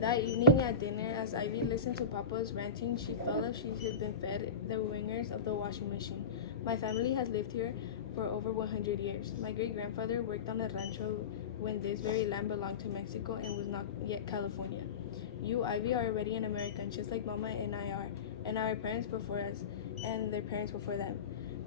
That evening at dinner, as Ivy listened to Papa's ranting, she felt like she had been fed the wingers of the washing machine. My family has lived here for over 100 years. My great-grandfather worked on the rancho when this very land belonged to Mexico and was not yet California. You, Ivy, are already an American, just like Mama and I are, and our parents before us, and their parents before them.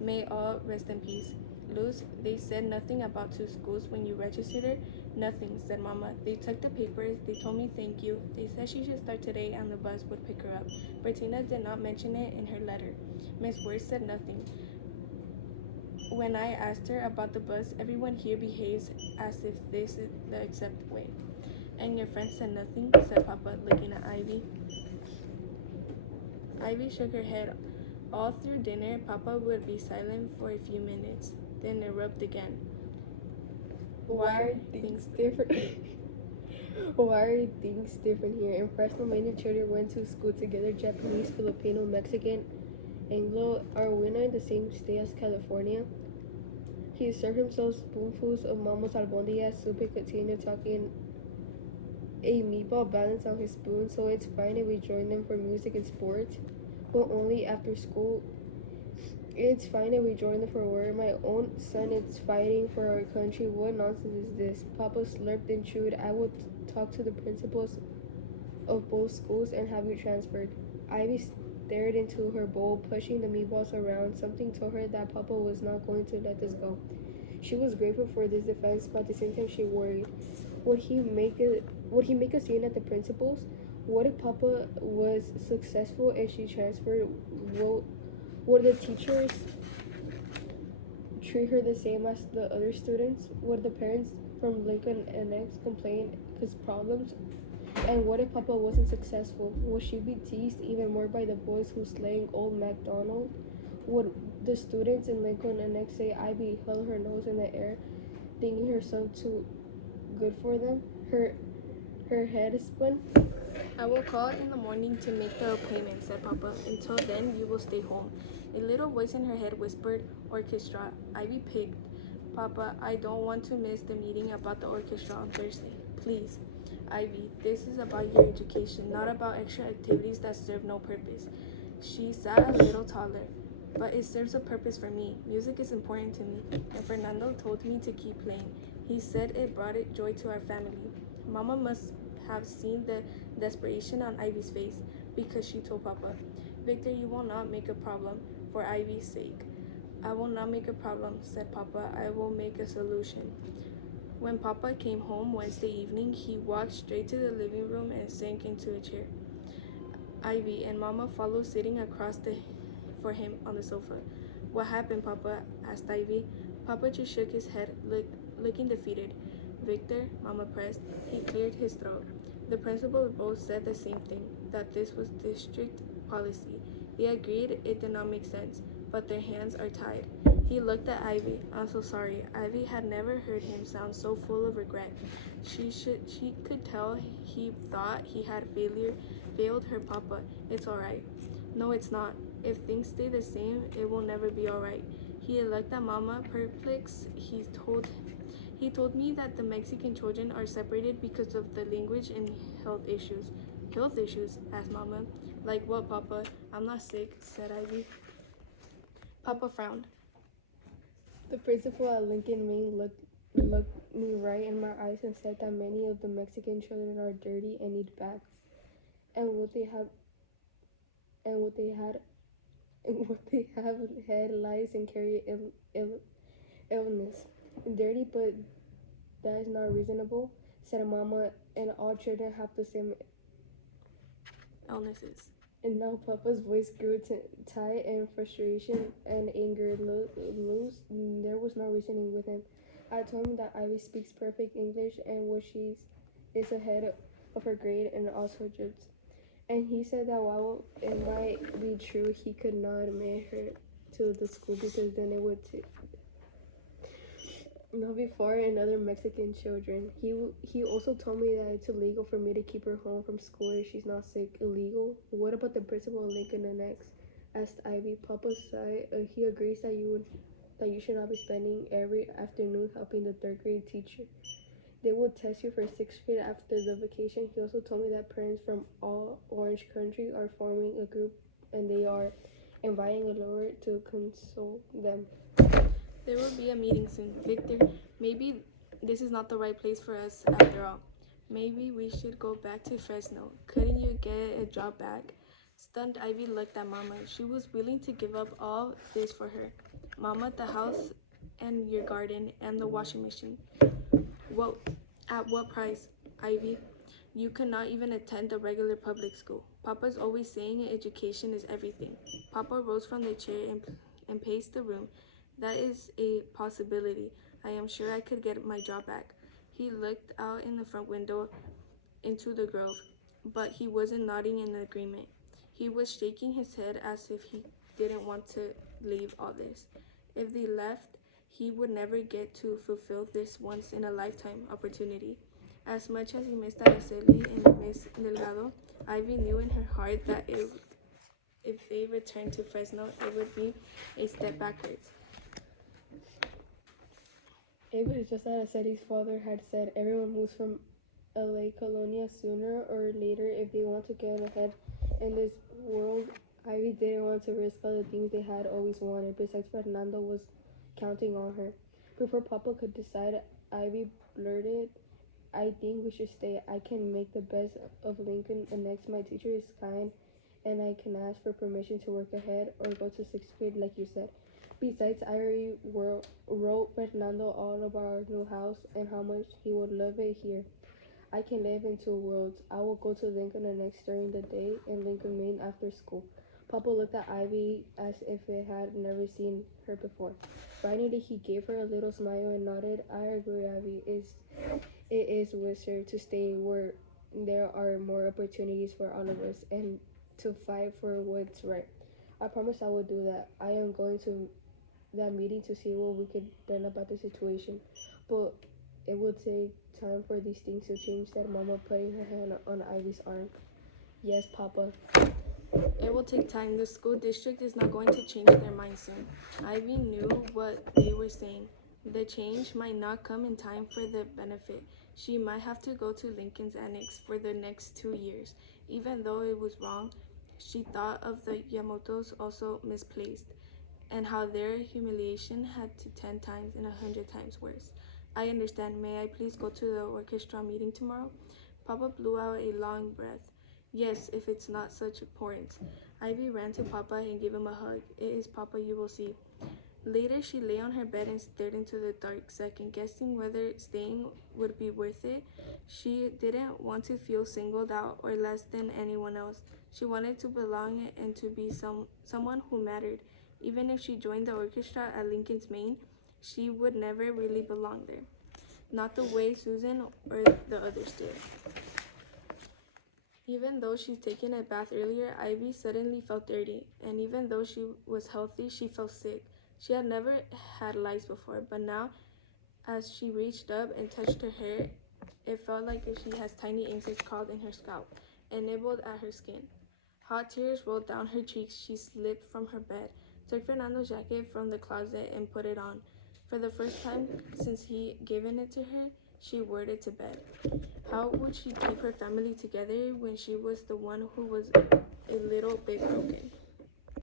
May all rest in peace. Luz, they said nothing about two schools when you registered her. Nothing, said Mama. They took the papers. They told me thank you. They said she should start today and the bus would pick her up. Bertina did not mention it in her letter. Miss Worth said nothing. When I asked her about the bus, everyone here behaves as if this is the accepted way. And your friend said nothing, said Papa, looking at Ivy. Ivy shook her head. All through dinner, Papa would be silent for a few minutes, then erupt again. Why are things different? Why are things different here? In Fresno, many children went to school together: Japanese, Filipino, Mexican, Anglo. Are we not in the same state as California? He served himself spoonfuls of Mama's albondigas soup and continued talking. A meatball balanced on his spoon, so it's fine if we join them for music and sports, but only after school. It's fine if we join them for work. My own son is fighting for our country. What nonsense is this? Papa slurped and chewed. I will talk to the principals of both schools and have you transferred. Ivy stared into her bowl, pushing the meatballs around. Something told her that Papa was not going to let this go. She was grateful for this defense, but at the same time she worried. Would he make a scene at the principal's? What if Papa was successful and she transferred? Would the teachers treat her the same as the other students? Would the parents from Lincoln Annex complain because problems? And what if Papa wasn't successful? Would she be teased even more by the boys who slang old MacDonald? Would the students in Lincoln Annex say Ivy held her nose in the air, thinking herself too good for them? Her head spun. I will call in the morning to make the appointment, said Papa. Until then, you will stay home. A little voice in her head whispered, Orchestra. Ivy picked. Papa, I don't want to miss the meeting about the orchestra on Thursday. Please. Ivy, this is about your education, not about extra activities that serve no purpose. She sat a little taller. But it serves a purpose for me. Music is important to me, and Fernando told me to keep playing. He said it brought joy to our family. Mama must have seen the desperation on Ivy's face because she told Papa, Victor, you will not make a problem for Ivy's sake. I will not make a problem, said Papa. I will make a solution. When Papa came home Wednesday evening, he walked straight to the living room and sank into a chair. Ivy and Mama followed, sitting across for him on the sofa. What happened, Papa? Asked Ivy. Papa just shook his head, looking defeated. Victor, Mama pressed. He cleared his throat. The principals both said the same thing, that this was district policy. They agreed it did not make sense, but their hands are tied. He looked at Ivy. I'm so sorry. Ivy had never heard him sound so full of regret. She could tell he thought he had failed her Papa. It's all right. No, it's not. If things stay the same, it will never be all right. He looked at Mama, perplexed. He told me that the Mexican children are separated because of the language and health issues. Health issues? Asked Mama. Like what, Papa? I'm not sick, said Ivy. Papa frowned. The principal at Lincoln Main looked me right in my eyes and said that many of the Mexican children are dirty and need baths. And what they had and what they have had lice and carry illness. Dirty, but that is not reasonable, said Mama, and all children have the same illnesses. And now Papa's voice grew tight and frustration and anger loose. There was no reasoning with him. I told him that Ivy speaks perfect English and what she is ahead of her grade and all subjects. And he said that while it might be true, he could not admit her to the school because then it would not before and other Mexican children. He also told me that it's illegal for me to keep her home from school if she's not sick. Illegal? What about the principal of Lincoln Annex? Asked Ivy. Papa sighed. He agrees that you should not be spending every afternoon helping the third grade teacher. They will test you for sixth grade after the vacation. He also told me that parents from all Orange Country are forming a group and they are inviting a lawyer to console them. There will be a meeting soon. Victor, maybe this is not the right place for us after all. Maybe we should go back to Fresno. Couldn't you get a job back? Stunned, Ivy looked at Mama. She was willing to give up all this for her. Mama, the house and your garden and the washing machine. What? At what price, Ivy? You could not even attend a regular public school. Papa's always saying education is everything. Papa rose from the chair and paced the room. That is a possibility. I am sure I could get my job back. He looked out in the front window into the grove, but he wasn't nodding in agreement. He was shaking his head as if he didn't want to leave all this. If they left, he would never get to fulfill this once in a lifetime opportunity. As much as he missed Araceli and Miss Delgado, Ivy knew in her heart that if they returned to Fresno, it would be a step backwards. It was just that Aceti's father had said everyone moves from LA Colonia sooner or later if they want to get ahead in this world. Ivy didn't want to risk all the things they had always wanted. Besides, Fernando was counting on her. Before Papa could decide, Ivy blurted, I think we should stay. I can make the best of Lincoln, and next, my teacher is kind, and I can ask for permission to work ahead or go to sixth grade, like you said. Besides, I already wrote Fernando all about our new house and how much he would love it here. I can live in two worlds. I will go to Lincoln Annex during the day and Lincoln Main after school. Papa looked at Ivy as if it had never seen her before. Finally, he gave her a little smile and nodded. I agree, Ivy. It is wiser to stay where there are more opportunities for all of us and to fight for what's right. I promise I will do that. I am going to that meeting to see what we could done about the situation. But it will take time for these things to change, said Mama, putting her hand on Ivy's arm. Yes, Papa. It will take time. The school district is not going to change their mind soon. Ivy knew what they were saying. The change might not come in time for the benefit. She might have to go to Lincoln's Annex for the next 2 years. Even though it was wrong, she thought of the Yamotos also misplaced, and how their humiliation had to 10 times and 100 times worse. I understand. May I please go to the orchestra meeting tomorrow? Papa blew out a long breath. Yes, if it's not such importance. Ivy ran to Papa and gave him a hug. It is Papa, you will see. Later, she lay on her bed and stared into the dark, second guessing whether staying would be worth it. She didn't want to feel singled out or less than anyone else. She wanted to belong and to be someone who mattered. Even if she joined the orchestra at Lincoln's Main, she would never really belong there. Not the way Susan or the others did. Even though she'd taken a bath earlier, Ivy suddenly felt dirty, and even though she was healthy, she felt sick. She had never had lice before, but now, as she reached up and touched her hair, it felt like if she has tiny insects crawled in her scalp and nibbled at her skin. Hot tears rolled down her cheeks. She slipped from her bed, took Fernando's jacket from the closet, and put it on. For the first time since he given it to her, she wore it to bed. How would she keep her family together when she was the one who was a little bit broken?